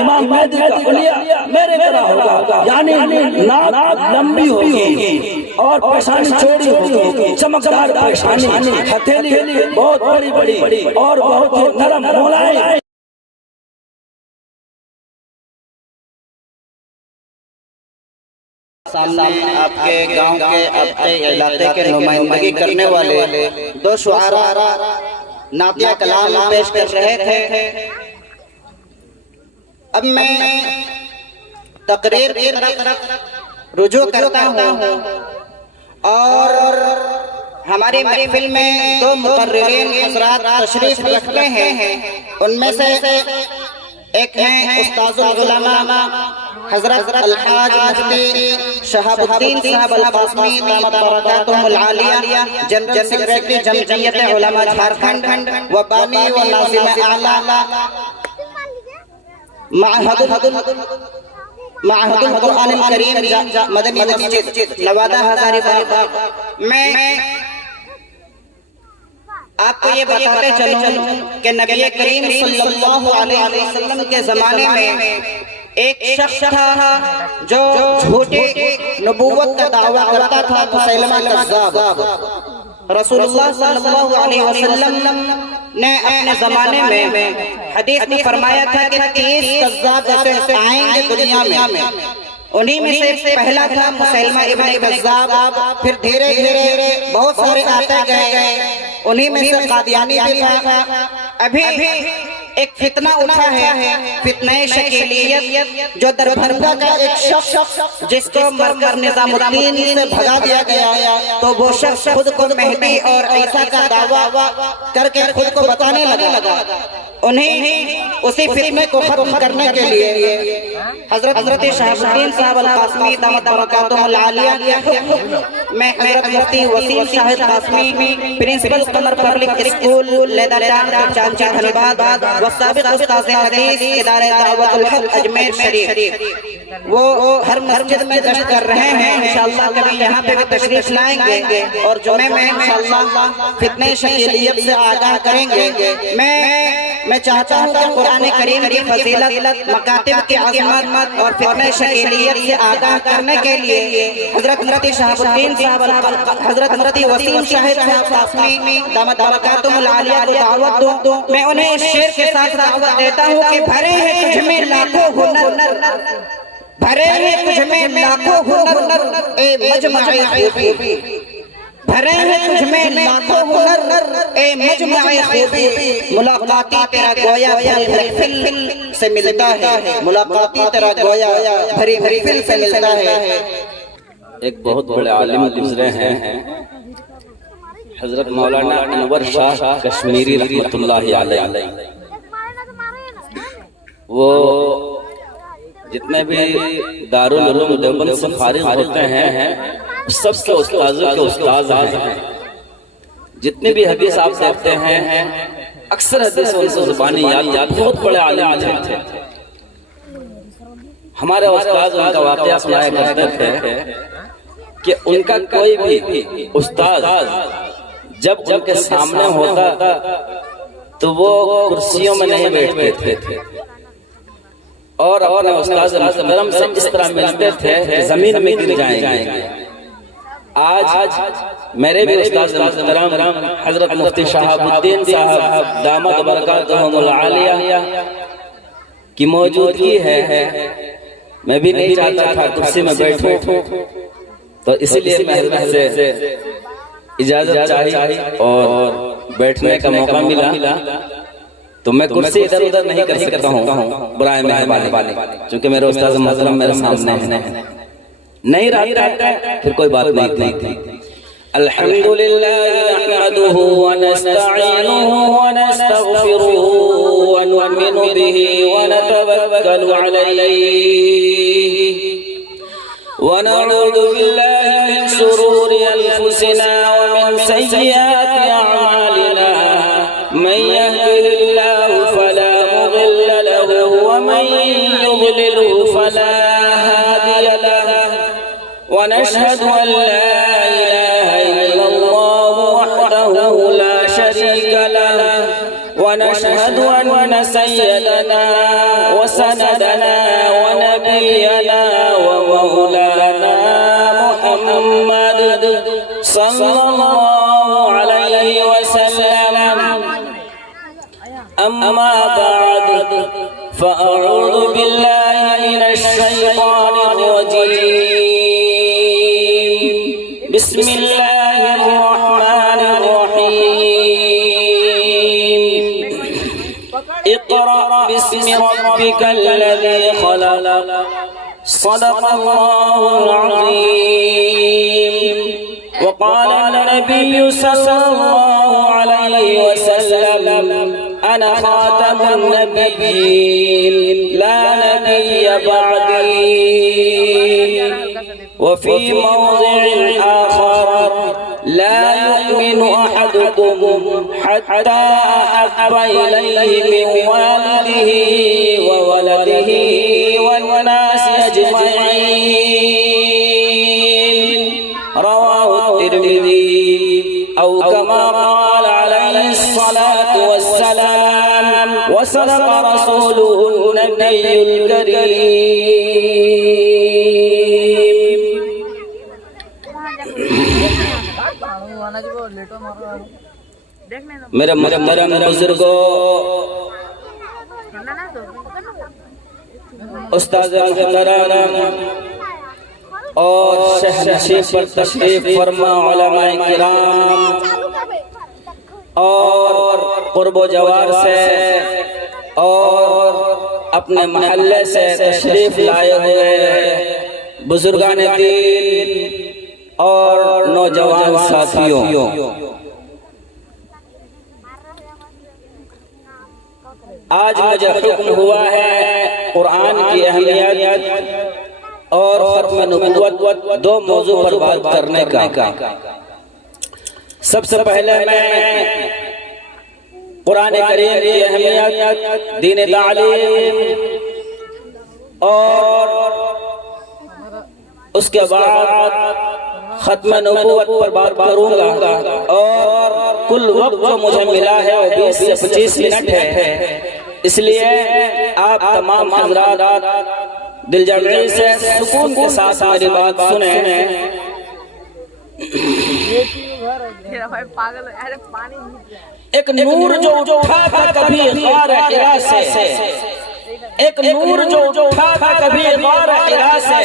امام مہدی کا حلیہ میرے طرح ہوگا، یعنی ناک لمبی ہوگی اور پیشانی چھوٹی ہوگی، چمکدار پیشانی، ہتھیلی بہت بڑی بڑی اور بہت ہی نرم ملائم۔ سامنے آپ کے گاؤں کے آپ کے علاقے کے نمائندگی کرنے والے دو شعراء نعتیہ کلام پیش کر رہے تھے۔ اب میں تقریر کی طرف رجوع کرتا ہوں اور ہماری محفل میں دو مقررین حضرات تشریف رکھتے ہیں، ان میں سے ایک ہیں استاذ العلماء حضرت الحاج مفتی شہاب الدین صاحب القاسمی دامت برکاتہم العالیہ، جنرل سیکریٹری جمعیت علماء جھارکھنڈ و بانی و ناظم اعلیٰ معہد القرآن الکریم مدنی مسجد نوادہ ہزاریباغ۔ میں آپ کو یہ بتاتے چلوں کہ نبی کریم صلی اللہ علیہ وسلم کے زمانے میں ایک شخص تھا جو جھوٹی نبوت کا دعویٰ کرتا تھا، مسیلمہ کذاب۔ رسول اللہ صلی اللہ علیہ وسلم نے اپنے زمانے میں حدیث میں فرمایا تھا کہ 30 کذاب ایسے آئیں گے دنیا میں، انہی میں سے پہلا تھا مسیلمہ ابن کذاب، پھر دھیرے دھیرے بہت سارے آتے گئے، انہی میں سے قادیانی بھی تھا۔ ابھی ایک فتنہ اٹھا ہے، فتنہ شکیلیت، جو دربھنگہ کا ایک شخص جس کو مرکز نظام الدین سے بھگا دیا گیا، تو وہ شخص خود کو مہدی اور عیسیٰ کا دعویٰ کر کے خود کو بتانے لگا۔ انہیں اسی فتنے کو ختم کرنے کے لیے حضرت شہاب الدین صاحب القاسمی دامت برکاتہم العالیہ کے حکم میں حضرت مفتی Wasim Shahid Qasmi principal Qamar public school لیدرٹان چانچی دھنباد و سابق استاذ حدیث ادارہ دعوت الحق اجمیر شریف، وہ ہر مسجد میں گشت کر رہے ہیں، انشاءاللہ کبھی یہاں پہ بھی تشریف لائیں گے اور جمعے میں انشاءاللہ فتنہ شکیلیت سے آگاہ کریں گے۔ میں چاہتا ہوں کہ قرآن کریم کی فضیلت، مکاتب کی عظمت اور فتنہ شکیلیت سے آگاہ کرنے کے لیے حضرت مفتی شہاب الدین صاحب، حضرت مفتی وسیم شاہد صاحب قاسمی دامت برکاتہم العالیہ کو دعوت دوں۔ میں انہیں اس شعر کے ساتھ دعوت دیتا ہوں کہ بھرے ہیں تجھ میں لاکھوں ہنر، بھرے ہیں تجھ میں لاکھوں ہنر اے مجمع خوبی، بھرے ہیں تجھ میں لاکھوں ہنر اے مجمع خوبی، ملاقاتی تیرا گویا بھری بھری فل سے ملتا ہے، ملاقاتی تیرا گویا بھری بھری فل سے ملتا ہے۔ ایک بہت بڑے عالم گزرے ہیں حضرت مولانا انور شاہ کشمیری رحمت اللہ علیہ، وہ جتنے بھی دارالعلوم دیوبند سے فارغ ہوتے ہیں سب کے استاذوں کے استاذ ہیں، جتنے بھی حدیث آپ دیکھتے ہیں اکثر حدیث ان سے زبانی یاد، بہت بڑے عالم تھے۔ ہمارے استاذ ان کا واقعہ سنایا کرتے تھے کہ ان کا کوئی بھی استاذ جب ان کے سامنے ہوتا تو وہ کرسیوں میں نہیں بیٹھتے تھے اور اپنے استاذ محترم سے اس طرح ملتے تھے کہ زمین میں گر جائیں گے۔ آج میرے بھی استاذ محترم حضرت مفتی شہاب الدین صاحب دامت برکاتہم العالیہ کی موجودگی ہے، میں بھی نہیں چاہتا تھا کرسی میں بیٹھوں، تو اسی لیے میں حضرت سے اجازت چاہی اور بیٹھنے کا موقع ملا، تو میں کرسی ادھر ادھر نہیں کر سکتا ہوں، برائے مہربانی، چونکہ میرے استاذ محترم میرے سامنے ہیں، نہیں رہتا پھر کوئی بات نہیں تھی۔ الحمدللہ نحمدہ ونستعینہ ونستغفرہ ونؤمن بہ ونتوکل علیہ ونعوذ باللہ من شرور انفسنا ومن سیئات اعمالنا، من يهده الله فلا مضل له ومن يضلل فلا هادي له، ونشهد أن لا إله إلا الله وحده لا شريك له، ونشهد أن سيدنا وسيدنا وسندنا ونبينا ومولانا محمد صلى الله عليه وسلم. أما بعد فأعوذ بالله من الشيطان الرجيم. بسم الله الرحمن الرحيم. اقرأ باسم ربك الذي خلق. صدق الله العظيم. وقال النبي صلى الله عليه وسلم أنا خاتم النبيين لا نبي بعدي. وفي موضع آخر لا يؤمن أحدكم حتى أحب إليه من والده وولده والناس أجمعين. رواه الترمذي أو كما قال عليه الصلاة والسلام. وصدق رسوله النبي الكريم. میرے محترم بزرگوں، استاد محترم اور شہنشین پر تشریف فرما علماء کرام اور قرب و جوار سے اور اپنے محلے سے تشریف لائے ہوئے بزرگان دین اور نوجوان ساتھیوں، آج مجھے حکم ہوا ہے قرآن کی اہمیت اور ختم نبوت دو موضوع پر بات کرنے کا. سب سے پہلے میں قرآن کریم کی اہمیت، دین تعلیم اور اس کے بعد ختم نبوت پر بات کروں گا. اور کل وقت جو مجھے ملا ہے وہ 20 سے 25 منٹ ہے، اس لیے آپ تمام حضرات دل جمعی سے سکون کے ساتھ میری بات سنیں. ایک نور جو اٹھا تھا کبھی غار حرا سے، ایک نور جو اٹھا تھا کبھی غار حرا سے،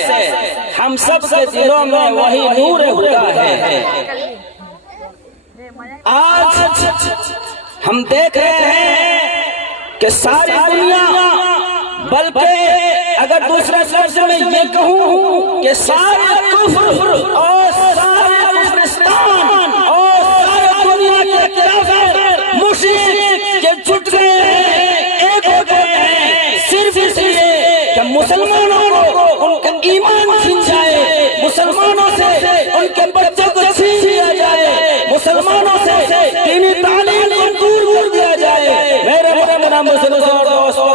ہم سب کے دلوں میں وہی نور ہدا ہے. آج ہم دیکھ رہے ہیں کہ ساری دنیا، بلکہ اگر دوسرے لفظ میں یہ کہوں کہ سارے کفر اور سارے کفرستان اور سارے دنیا کے کافر مشرک کے جٹ گئے ہیں، ایک ہو گئے ہیں، صرف اس لیے کہ مسلمانوں کو ان کا ایمان چھین جائے، مسلمانوں سے ان کے بچوں کو چھین لیا جائے، مسلمانوں سے دینی تعلیم کو دور کر دیا جائے. میرے مسلمان دوستو،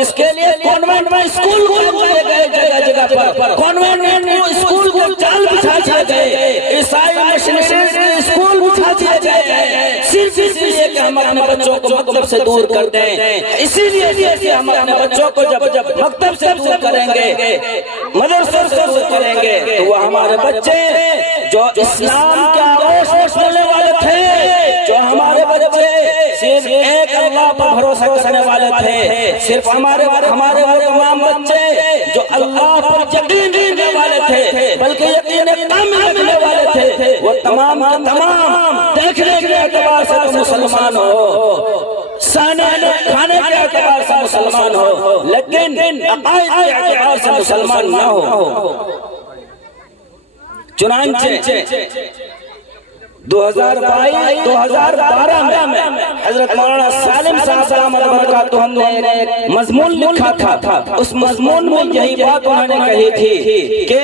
اس کے لیے کانوینٹ میں اسکول کھولے گئے، جگہ جگہ پر کانوینٹ میں اسکول کو جال بچھا دیے گئے، عیسائی مشنریز کے اسکول بچھا دیے گئے، صرف اس لیے کہ ہم اپنے بچوں کو مکتب سے دور کر دیں. اسی لیے کہ ہم اپنے بچوں کو جب مکتب سے دور کریں گے، مدرسے سے دور کریں گے، تو وہ ہمارے بچے جو اسلام کے آغوش ملنے والے تھے، جو ہمارے بچے صرف ایک اللہ پر بھروسہ کرنے والے تھے، صرف ہمارے وہ تمام بچے جو اللہ پر یقین رکھنے والے تھے، بلکہ یقین کامل رکھنے والے تھے، وہ تمام دیکھنے کے اعتبار سے تو مسلمان ہو، کھانے کے اعتبار سے مسلمان ہو، لیکن عقائد کے اعتبار سے مسلمان نہ ہو. چنانچہ 2012 میں حضرت مولانا سالم صاحب سلامت برکاتہ نے ایک مضمون لکھا تھا. اس مضمون میں یہی بات انہوں نے کہی تھی کہ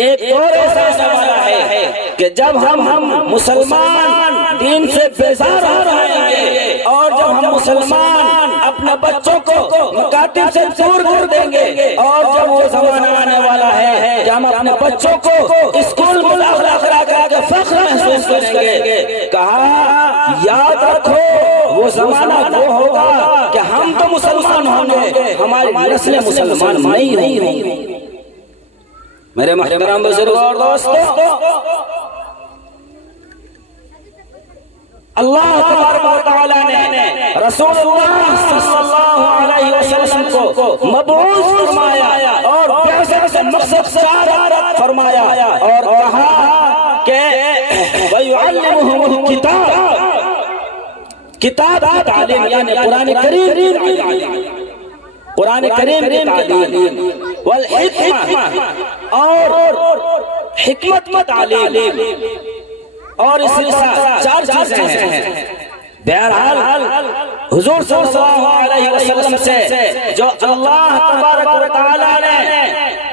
ایک دور ایسا والا ہے کہ جب ہم مسلمان دین سے بیزار ہو رہے ہیں اور جب ہم مسلمان اپنے بچوں کو مکاتب سے دور کر دیں گے، اور جب وہ زمانہ آنے والا ہے کہ ہم اپنے بچوں کو اسکول میں داخلہ کرا کے فخر محسوس کریں گے، کہا یاد رکھو وہ زمانہ وہ ہوگا کہ ہم تو مسلمان ہوں گے، ہماری نسلیں مسلمان نہیں ہوں گی۔ میرے محترم بزرگوں اور دوستوں، اللہ تبارک و تعالیٰ نے رسول اللہ صلی اللہ علیہ وسلم کو مبعوث فرمایا اور بعثت سے مقصد چار فرمایا اور کہا کہ وَيُعَلِّمُهُمُ الْكِتَابَ، کتاب کی تعلیم یعنی قرآن کریم کی تعلیم، قرآن کریم کی تعلیم، والحکمہ اور حکمت کی تعلیم، اور اس میں چار چیزیں ہیں۔ بہرحال حضور صلی اللہ علیہ وسلم سے جو اللہ تبارک و تعالیٰ نے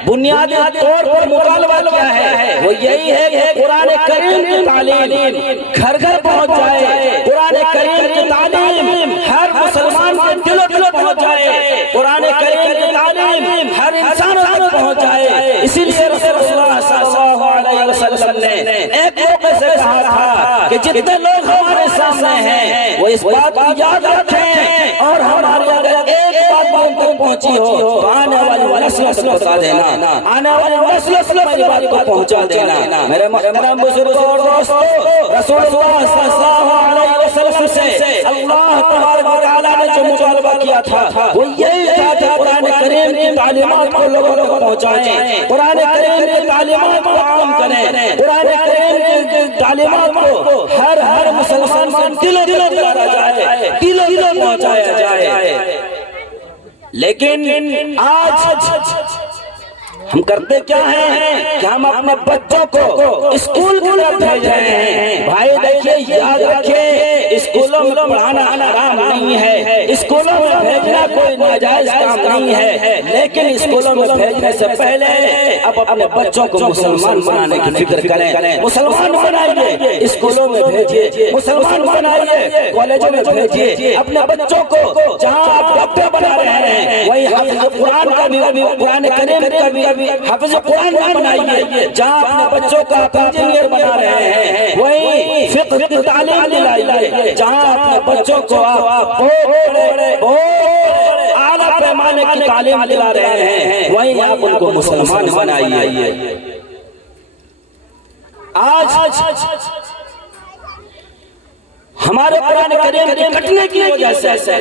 بنیادی طور پر مطالبہ کیا ہے وہ یہی ہے کہ قرآن کریم کی تعلیم گھر گھر پہنچ جائے، قرآن کریم کی تعلیم ہر مسلمان کے دل و دل پہنچ جائے، قرآن کریم کی تعلیم ہر انسان تک پہنچ جائے۔ اسی لیے رسول اللہ صلی اللہ علیہ وسلم نے ایک موقع سے کہا تھا کہ جتنے لوگ ہمارے سامنے ہیں وہ اس بات کو یاد رکھیں، اور ہماری اگر ایک بات ان تک پہنچی ہو تو آنے والی نسلوں کو بتا دینا، آنے والی نسلوں سے میری بات کو پہنچا دینا۔ میرے محترم بزرگوں اور دوستوں، رسول اللہ صلی اللہ علیہ وسلم سے اللہ تبارک و تعالیٰ نے جو مطالبہ کیا تھا وہ یہی تھا کہ قرآن کریم کی تعلیمات کو لوگوں کو پہنچائیں، قرآن کریم کی تعلیمات کو عام کریں، قرآن کریم کی تعلیمات کو ہر مسلمان کے دل و دل پہنچایا جائے۔ لیکن آج ہم کرتے کیا ہیں کہ ہم اپنے بچوں کو اسکول کی طرف بھیج رہے ہیں۔ بھائی دیکھیے، یاد رکھیں، اسکولوں میں پڑھانا حرام نہیں ہے، اسکولوں میں بھیجنا کوئی ناجائز کام نہیں ہے، لیکن اسکولوں میں بھیجنے سے پہلے اب اپنے بچوں کو مسلمان بنانے کی فکر کریں، مسلمان بنائیے، اسکولوں میں بھیجیے، مسلمان بنائیے، کالجوں میں بھیجیے اپنے بچوں کو، جہاں آپ ڈاکٹر بنا رہے ہیں وہی حافظ قرآن کا بھی، قرآن کریم کا بھی حافظ قرآن نہ بنائیے، جہاں اپنے بچوں کا انجینئر بنا رہے ہیں وہی فقہ کی تعلیم دلائیے، جہاں اپنے بچوں کو آپ اعلیٰ پیمانے کی تعلیم دلا رہے ہیں وہی آپ ان کو مسلمان بنائیے۔ آج ہمارے قرآن کریم کے کٹنے کی وجہ سے،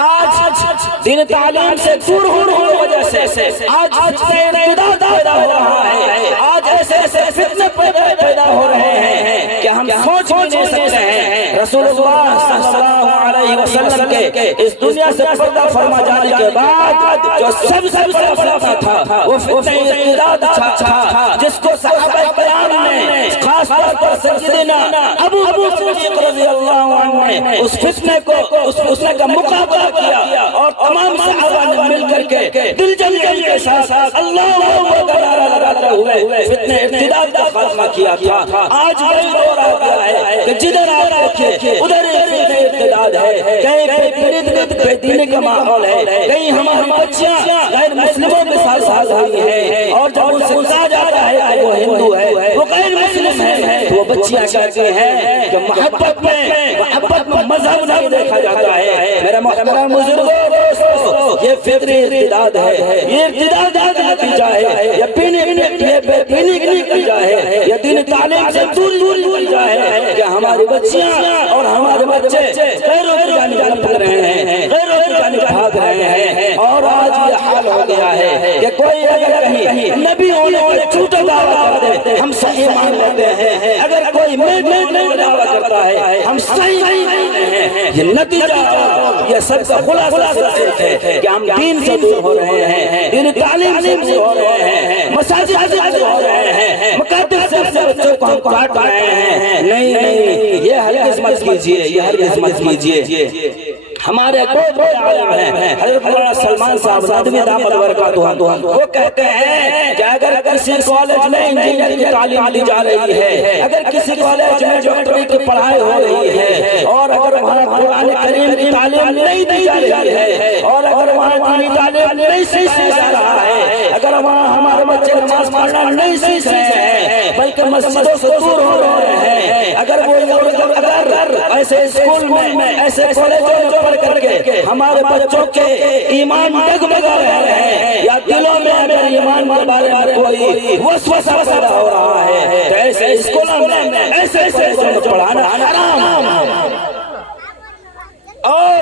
آج دین تعلیم سے دور ہونے کی وجہ سے، آج انحراف پیدا ہو رہا ہے، آج ایسے فتنے پیدا ہو رہے ہیں کہ ہم سوچ بھی نہیں سکتے ہیں۔ رسول اللہ صلی اللہ علیہ وسلم کے اس دنیا سے پردہ فرما جانے کے بعد جو سب سے بڑا فتنہ تھا وہ فتنہ ارتداد تھا، جس کو صحابہ کرام نے خاص طور پر سیدنا ابو صدیق رضی اللہ عنہ نے اس فتنے کو، اس فتنے کا مقابلہ کیا، اور تمام صحابہ نے مل کر کے دل جمعی کے ساتھ اللہ اکبر لگاتے ہوئے فتنے ارتداد کا خاتمہ کیا تھا۔ آج وہی دور آ گیا ہے کہ جدھر آپ دیکھیں ادھر فتنے ارتداد ہے، کہیں بے دینی کا ماحول ہے، کہیں ہماری بچیاں غیر مسلموں کے ساتھ ساتھ ہوئی ہیں، اور جب ان سے کہا جاتا ہے کہ وہ ہندو ہے، وہ غیر مسلم ہے، تو وہ بچیاں کہتی ہیں کہ محبت میں مذہب نہیں دیکھا جاتا ہے۔ میرے محترم بزرگوں اور دوستوں، یہ فطری ارتداد ہے، یہ ارتداد کا نتیجہ ہے، یہ بے دینی کا نتیجہ ہے، یہ دین تعلیم سے دوری کی وجہ ہے کہ ہماری بچیاں اور ہمارے بچے غیروں کی جانب بھاگ رہے ہیں، غیروں کی جانب بھاگ رہے ہیں، اور آج یہ حال ہو گیا ہے کہ کوئی اگر کہیں نبی ہونے کے جھوٹے دعویٰ کرے ہم صحیح مان لیتے ہیں، اگر کوئی میں دعویٰ کرتا ہے ہم صحیح مانتے ہیں۔ یہ نتیجہ، یہ سب کا خلاصہ ہے کہ ہم دین سے دور ہو رہے ہیں، دین تعلیم سے دور ہو رہے ہیں، مساجد سے دور ہو رہے ہیں، مکاتب سے بچوں کو ہم کاٹ رہے ہیں۔ نہیں، یہ ہرگز مت کیجیے، یہ ہرگز مت کیجیے۔ ہمارے بہت بڑے عالم ہیں حضرت مولانا سلمان صاحب ندوی دامت برکاتہ، وہ کہتے ہیں کہ اگر کسی کالج میں انجینئر کی تعلیم دی جا رہی ہے، اگر کسی کالج میں ڈاکٹری کی پڑھائی ہو رہی ہے، اور اگر وہاں قرآن کریم کی تعلیم نہیں دی جا رہی ہے، اور اگر وہاں دینی تعلیم نہیں سیکھا جا رہا ہے، اگر وہاں ہمارے بچے نماز پڑھنا نہیں سیکھ رہے ہیں بلکہ مسجدوں سے دور ہو رہے ہیں، اگر وہ اگر ایسے اسکول میں ایسے کالجوں میں پڑھ کر کے ہمارے بچوں کے ایمان ڈگمگا رہے ہیں، یا دلوں میں اگر ایمان کے بارے میں کوئی وسوسہ پیدا ہو رہا ہے، تو ایسے اسکولوں میں ایسے پڑھانا حرام ہے۔ اور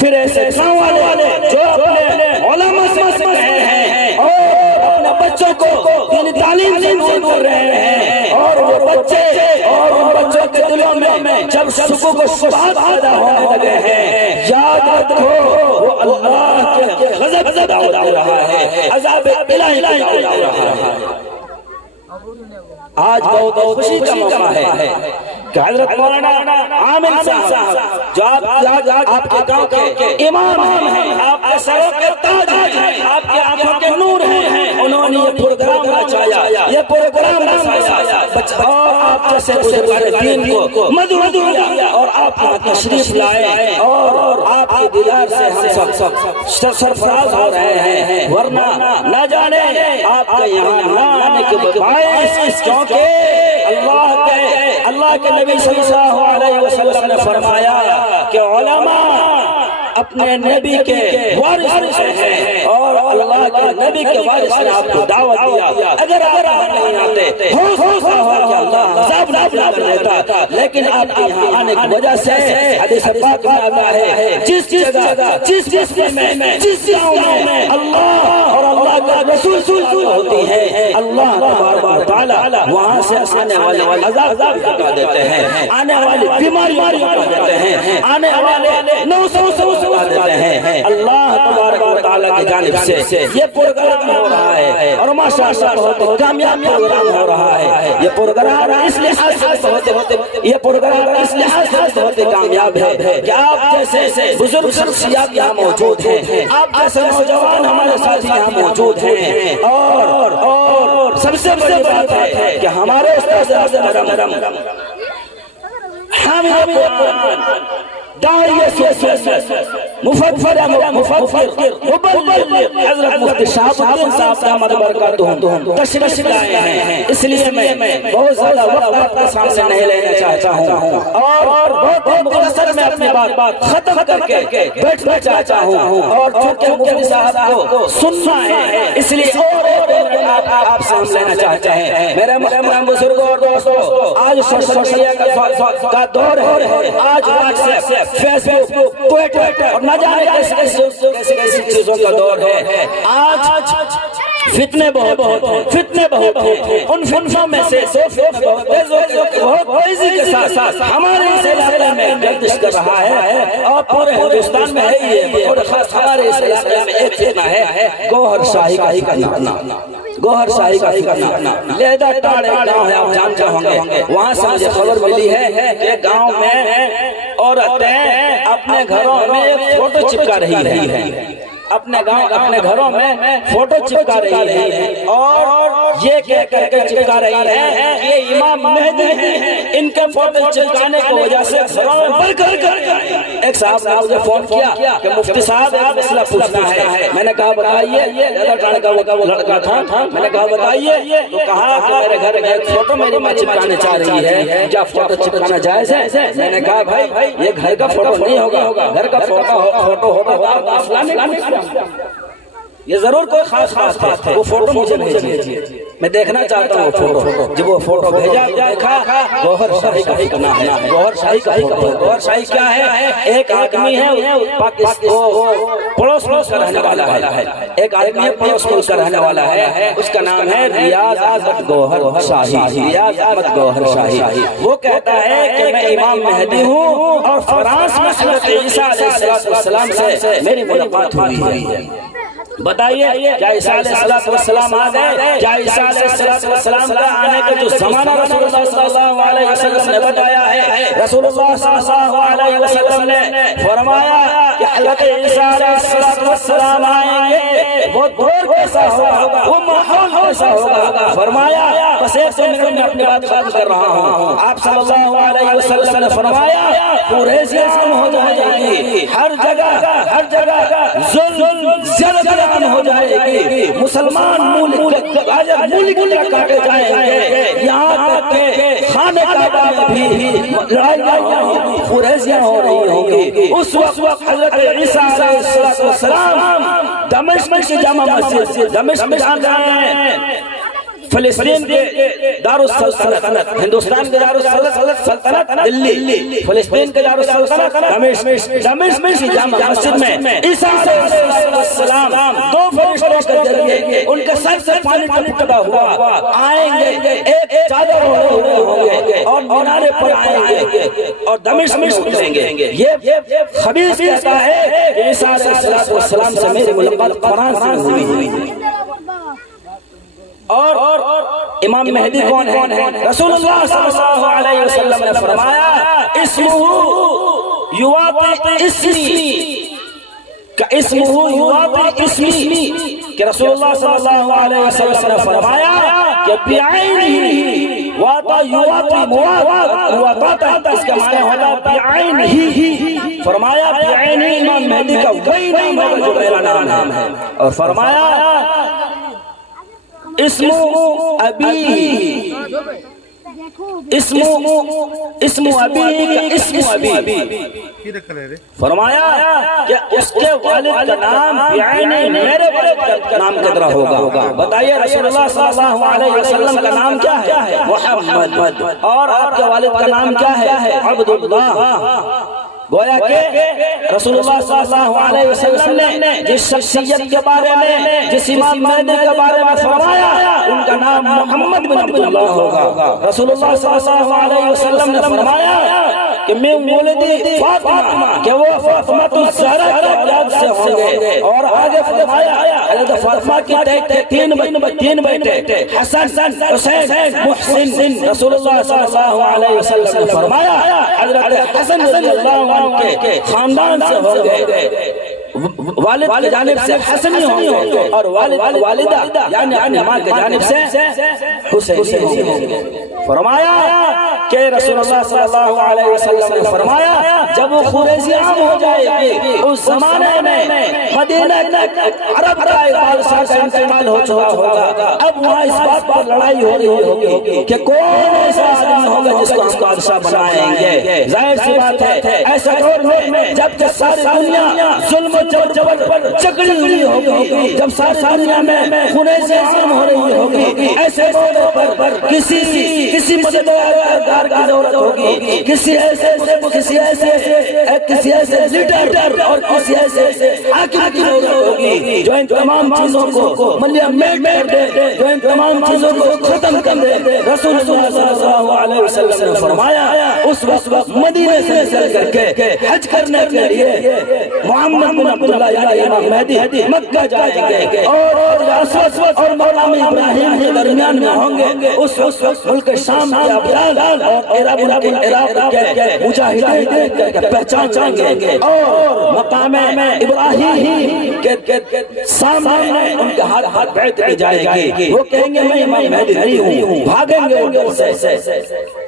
پھر ایسے گاؤں والے جو اپنے علماء سے کہے ہیں اور اپنے بچوں کو دینی تعلیم سے دور کر رہے ہیں، اور وہ بچے اور ان بچوں کے دلوں میں جب شکوک و شبہات پیدا ہونے لگے ہیں، یاد رکھو وہ اللہ کے غضب سے دعوت دے رہا ہے، عذاب الہی کی دعوت دے رہا ہے۔ آج بہت خوشی کا موقع ہے کہ حضرت مولانا عامر صاحب جو آپ کے گاؤں کے امام ہیں، آپ کے سروں کے تاج ہیں، آپ کے آنکھوں کے نور ہیں، انہوں نے یہ پروگرام رچایا، یہ پروگرام رچایا اور آپ جیسے بزرگان دین کو مدعو کیا، اور آپ یہاں تشریف لائے اور آپ کے دیدار سے ہم سب سرفراز ہو رہے ہیں، ورنہ نہ جانے آپ کے یہاں نہ آنے کے باعث کیونکہ اللہ کے نبی صلی اللہ علیہ وسلم نے فرمایا کہ علماء اپنے نبی کے وارث ہیں، اور اللہ کے نبی کے وارث نے آپ کو دعوت دیا، اگر آپ نہیں آتے ہو سکتا ہے کہ اللہ عذاب نازل کر دیتا، لیکن آپ کے یہاں آنے کی وجہ سے حدیث پاک میں آتا ہے جس جگہ جس بستے میں جس گاؤں میں اللہ اور اللہ کا رسول ہوتی ہے، اللہ تبارک و تعالی وہاں سے آنے والے عذاب ہٹا دیتے ہیں، آنے والی بیماریوں ہٹا دیتے ہیں، آنے والے نوسوں دیتے ہیں۔ اللہ تبارک و تعالی کی جانب سے یہ پروگرام ہو رہا ہے، اور ماشاءاللہ بہت کامیاب پروگرام ہو رہا ہے۔ یہ پروگرام اس لحاظ سے بہت کامیاب ہے کہ آپ جیسے بزرگ شخصیات یہاں موجود ہیں، آپ جیسے نوجوان ہمارے ساتھ یہاں موجود ہیں، اور سب سے بڑی بات ہے کہ ہمارے استاد اعظم حامل قرآن، داعی مفکر مبلغ حضرت مفتی شہاب الدین صاحب دامت برکاتہ تشریف لائے ہیں، اس لیے میں بہت زیادہ وقت آپ کے سامنے نہیں لینا چاہتا ہوں، اور بہت مختصر میں اپنی بات ختم کر کے بیٹھنا چاہتا ہوں، اور چونکہ مفتی صاحب کو سننا ہے اس لیے اور آپ سے ہم لینا چاہتے ہیں۔ میرے محترم بزرگوں اور دوستوں، آج سوشل میڈیا کا دور ہے، آج واٹس ایپ، فیس بک، ٹویٹر اور نہ جانے کیسی چیزوں کا دور ہے۔ آج فتنے بہت ہیں، ان فتنوں میں سے دو فتنہ بہت تیزی کے ساتھ ہمارے اس علاقے میں گردش کر رہا ہے، اور پورے ہندوستان میں ہے یہ، اور خاص ہمارے اس علاقے میں ایک فتنہ ہے گوہر شاہی کا فتنہ، گوہر شاہی کا فتنہ۔ لیدہ ٹاڑ ایک گاؤں ہے، آپ جانتے ہوں گے، وہاں سے مجھے خبر ملی ہے کہ گاؤں میں عورتیں اپنے گھروں میں ایک فوٹو چپکا رہی ہیں، اپنے گھروں میں فوٹو چپکا رہی ہے، اور یہ کہہ کر کے چپکا رہی ہے کہ یہ امام مہدی ہیں، ان کے فوٹو چپکانے کی وجہ سے گھروں میں برکت کر گئی۔ ایک صاحب نے مجھے فون کیا کہ مفتی صاحب ایک مسئلہ پوچھنا ہے، میں نے کہا بتائیے، وہ لڑکا تھا، میں نے کہا بتائیے، تو کہا کہ میرے گھر ایک فوٹو میری ماں چپکانے چاہ رہی ہے، کیا فوٹو چپکانا جائز ہے؟ میں نے کہا بھائی یہ گھر کا فوٹو نہیں ہوگا، گھر کا فوٹو ہوگا تو آپ اسلامی یہ ضرور کوئی خاص بات ہے، وہ فوٹو مجھے بھیجیے، میں دیکھنا چاہتا ہوں وہ فوٹو۔ جب وہ فوٹو بھیجا دیکھا گوہر شاہی کا فتنہ ہے، گوہر شاہی کا فتنہ۔ گوہر شاہی کیا ہے؟ ایک آدمی ہے پاکستان پڑوس ملک کا رہنے والا ہے، ایک آدمی ہے پڑوس ملک کا رہنے والا ہے، اس کا نام ہے ریاض احمد گوہر شاہی، ریاض احمد گوہر شاہی۔ وہ کہتا ہے کہ میں امام مہدی ہوں، اور فرانس میں حضرت عیسیٰ علیہ السلام سے میری ملاقات ہوئی ہے، بتائیے کیا عیسیٰ علیہ السلام آ گئے؟ کیا عیسیٰ علیہ السلام کا آنے کا جو زمانہ رسول اللہ صلی اللہ علیہ وسلم نے بتایا ہے، رسول اللہ صلی اللہ علیہ وسلم نے فرمایا کہ حضرت عیسیٰ علیہ السلام آئیں گے، وہ دور کیسا ہوگا، وہ ماحول کیسا ہوگا؟ فرمایا بس ایک دو منٹ میں اپنی بات ختم کر رہا ہوں۔ آپ صلی اللہ علیہ وسلم نے فرمایا قریشیاں عام ہو جائیں گی، ہر جگہ ظلم زیادہ عام ہو جائے گی، مسلمان ملک کاٹے جائیں گے، یہاں تک کہ خانہ کعبہ میں بھی لڑائیاں قریشیاں ہو رہی ہوں گی۔ اس وقت حضرت عیسیٰ علیہ السلام دمشق کی جامع مسجد، دمشق جان رہے ہیں، فلسطین کے دارالسلطنت، ہندوستان کے دارالسلطنت دلی، فلسطین کے دارالسلطنت دمشق کی جامع مسجد میں عیسیٰ علیہ السلام دو فرشتوں کے ذریعے ان کے سر سے پانی ٹپکتا ہوا آئیں گے، ایک چادر اوڑھے ہوں گے اور مینارے پر آئیں گے اور دمشق میں اتریں گے۔ یہ خبیث کہتا ہے کہ عیسیٰ علیہ السلام سے میری ملاقات قرآن سے ہوئی ہے۔ اور امام مہدی کون ہے؟ رسول اللہ صلی اللہ علیہ وسلم نے فرمایا اسمہ یواطی اسمی کہ اسمہ یواطی اسمی، کہ رسول اللہ صلی اللہ علیہ وسلم نے فرمایا کہ بعینہ واطا یواطی مواطا، اس کا معنی ہوتا بعینہ، فرمایا بعینہ امام مہدی کا وہی نام ہے جو میرا نام ہے، اور فرمایا اسم ابی، اسم ابی، فرمایا کہ اس کے والد کا نام بعینہ میرے والد کا نام کتنا ہوگا؟ بتائیے رسول اللہ صلی اللہ علیہ وسلم کا نام کیا ہے؟ محمد، اور آپ کے والد کا نام کیا ہے؟ عبداللہ۔ گویا کہ رسول اللہ صلی اللہ علیہ وسلم نے جس شخصیت کے بارے میں، جس امام مہدی کے بارے میں فرمایا ان کا نام محمد بن عبداللہ ہوگا۔ رسول اللہ صلی اللہ علیہ وسلم نے فرمایا کہ میں ولدی فاطمہ، کہ وہ فاطمہ الزہرا کے اولاد سے ہوں گے، اور آگے فرمایا حضرت فاطمہ کی تین بیٹے حسن، حسین، محسن، رسول اللہ صلی اللہ علیہ وسلم نے فرمایا حضرت حسن رضی اللہ کے خاندان سے ہوں گے، والد کی جانب سے حسنی ہوں گے، اور والدہ یعنی ماں کی جانب سے حسینی ہوں گے۔ فرمایا کہ رسول اللہ صلی اللہ علیہ وسلم نے فرمایا جب وہ قریشی عام ہو جائے گی، اس زمانے میں مدینہ تک عرب کا بادشاہ کا انتقال ہو چکا ہوگا، اب وہاں اس بات پر لڑائی ہو رہی ہوگی کہ کون ایسا آدمی ہوگا جس کو ہم بادشاہ بنائیں گے۔ ظاہر سی بات ہے ایسا دور میں جب کہ ساری دنیا ظلم و جبر پر جکڑی ہوئی ہوگی، جب ساری دنیا میں قریشی عام ہو رہی ہوگی، ایسے دور پر کسی مددگار کی ضرورت ہوگی، کسی ایسے لیڈر اور کسی ایسے حاکم کی ضرورت ہوگی جو ان تمام چیزوں کو ملیہ میٹ کر دے، جو ان تمام چیزوں کو ختم کر دے۔ رسول اللہ صلی اللہ علیہ وسلم نے فرمایا اس وقت مدینے سے نکل کر کے حج کرنے کے لیے محمد بن عبداللہ یعنی امام مہدی مکہ جائیں گے، اور اسود اور مقام ابراہیم کے درمیان میں ہوں گے۔ اس وقت ملک شام کے ابدال اور عراق کے مجاہدین دیکھ کر پہچان جائیں گے، اور مقام ابراہیم کے سامنے ان کے ہاتھ بیعت کی جائے گی، وہ کہیں گے میں امام مہدی نہیں ہوں، بھاگیں گے ان سے،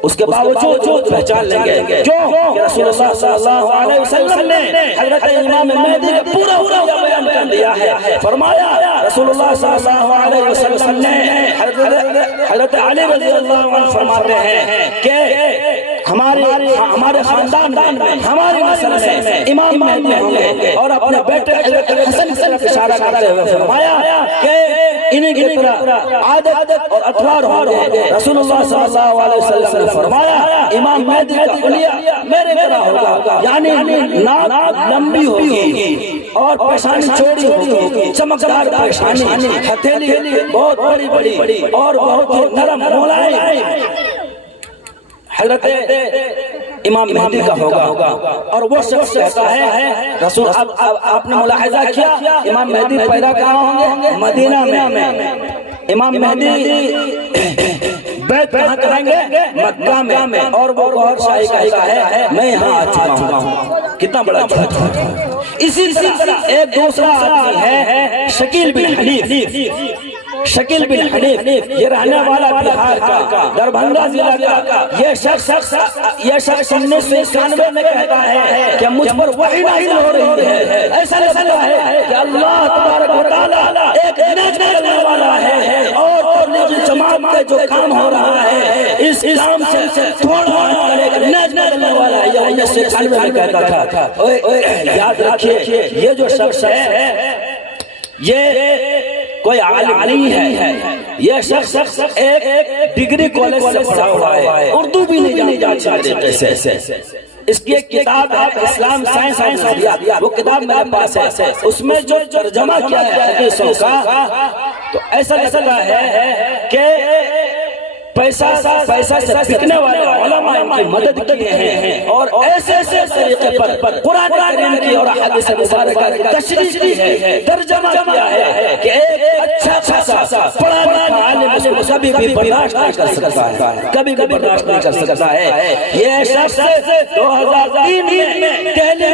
اس کے باوجود پہچان لیں گے جو رسول اللہ صلی اللہ علیہ وسلم نے حضرت امام مہدی کا پورا بیان کر دیا ہے۔ فرمایا رسول اللہ صلی اللہ علیہ وسلم نے حضرت علی رضی اللہ عنہ فرماتے ہیں کہ ہمارے خاندان میں ہماری نسل میں امام مہدی ہوں گے، اور اپنے بیٹے حسن سے اشارہ کرتے ہوئے فرمایا کہ انہیں کی طرح عادت اور اتوار ہوں گے۔ رسول اللہ صلی اللہ علیہ وسلم نے فرمایا امام مہدی کا حلیہ میرے طرح ہوگا، یعنی ناک لمبی ہوگی اور پیشانی چوڑی ہوگی، چمکدار پیشانی، ہتھیلی بہت بڑی اور بہت نرم ملائم۔ حضرت امام مہدی کا ہوگا، اور وہ شخص کہتا ہے رسول آپ نے ملاحظہ کیا امام مہدی پیدا کہاں ہوں گے؟ مدینہ میں۔ امام مہدی بیعت کہاں کریں گے؟ مکہ میں، اور وہ گوہر شاہی کہتا ہے میں یہاں آ چکا ہوں۔ کتنا بڑا جھوٹ ہے۔ اسی طرح ایک دوسرا آدمی ہے شکیل بن حنیف۔ شکیل بن حنیف یہ رہنے والا بہار کا، دربھنگا ضلع کا، یہ شخص 1991 میں کہتا ہے کہ مجھ پر وحی نازل ہو رہی ہے، ایسا لگتا ہے کہ اللہ تبارک و تعالیٰ ایک نج کرنے والا ہے، اور تبلیغی جماعت کے جو کام ہو رہا ہے اس کام سے تھوڑا ایک نج کرنے والا ہے۔ یہ 1991 میں کہتا تھا۔ یاد رکھیے یہ جو شخص ہے یہ کوئی عالم نہیں ہے، یہ شخص ایک ڈگری کالج سے پڑھا ہوا ہے، اردو بھی نہیں جانتا طریقے سے۔ اس کی ایک کتاب ہے اسلام سائنس اینڈ میڈیا، وہ کتاب میرے پاس ہے، اس میں جو ترجمہ کیا ہے حدیثوں کا تو ایسا لگتا ہے کہ پیسہ سے بکنے والے علماء ان کی مدد کیے ہیں، اور ایسے طریقے پر قرآن کریم کی اور حدیث مبارکہ کی تشریح کی ہے، ترجمہ کیا ہے کہ ایک اچھا خاصا پڑھا لکھا عالم اس کو کبھی بھی برداشت نہیں کر سکتا ہے، کبھی بھی برداشت نہیں کر سکتا ہے۔ یہ شخص 2003 میں دہلی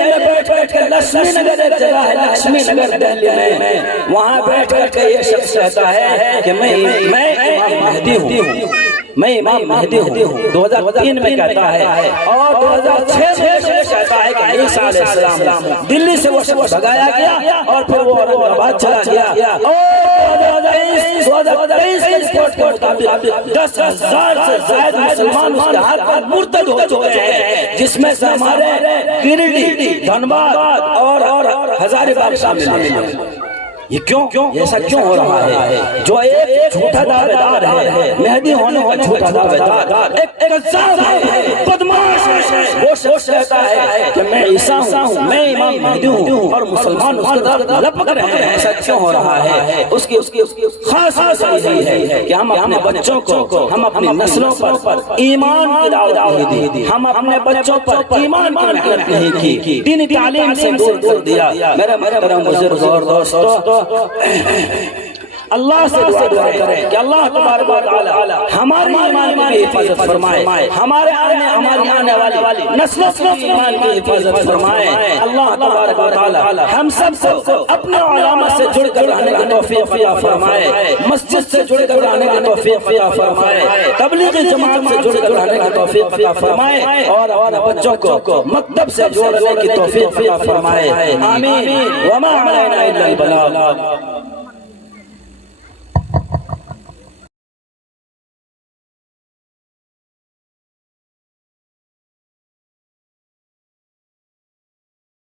میں بیٹھ کے لکشمی نگر ایک جگہ ہے، لکشمی نگر دہلی میں، وہاں بیٹھ کر کے یہ شخص کہتا ہے کہ میں امام مہدی ہوں، میں امام مہدی ہوں۔ 2003 میں کہتا ہے، اور 2006 میں کہتا ہے کہ عیسیٰ علیہ السلام دلی سے وہ شخص بھگایا گیا، اور پھر وہ اورنگ آباد چلا گیا، اور 2023 کے رپورٹ کے مطابق 10,000 سے زائد مسلمان اس کے ہاتھ پر مرتد ہو چکے ہیں، جس میں سے ہمارے گریڈی، دھنباد اور ہزاری باغ شامل ہیں۔ یہ کیوں ایسا کیوں ہو رہا ہے؟ جو ایک جھوٹا دعوے دار ہے، مہدی ہونے کا جھوٹا دعوے دار، ایک کذاب ہے، بدماش ہے، وہ شخص کہتا ہے کہ میں عیسیٰ ہوں، میں امام مہدی ہوں، اور مسلمان اس کے طرف لپک رہے ہیں۔ ایسا کیوں ہو رہا ہے؟ اس کی خاص وجہ یہ ہے کہ ہم اپنے بچوں کو، ہم اپنی نسلوں پر ایمان کی دعوت نہیں دی، ہم اپنے بچوں پر ایمان کی محنت نہیں کی، دینی تعلیم سے دور کر دیا۔ میرے محترم بزرگ اور دوستو، اللہ سے دعا کریں کہ اللہ تبارک و تعالی ہماری ایمان کی حفاظت فرمائے، ہمارے آنے والی نسلوں کی ایمان کی حفاظت فرمائے۔ اللہ تبارک و تعالی ہم سب کو اپنے علماء سے جڑ کر رہنے کی توفیق عطا فرمائے، مسجد سے جڑ کر رہنے کی توفیق عطا فرمائے، تبلیغی جماعت سے جڑ کر رہنے کی توفیق عطا فرمائے، اور اپنے بچوں کو مکتب سے جوڑنے کی توفیق عطا فرمائے۔ آمین۔ وما علینا الا البلاغ۔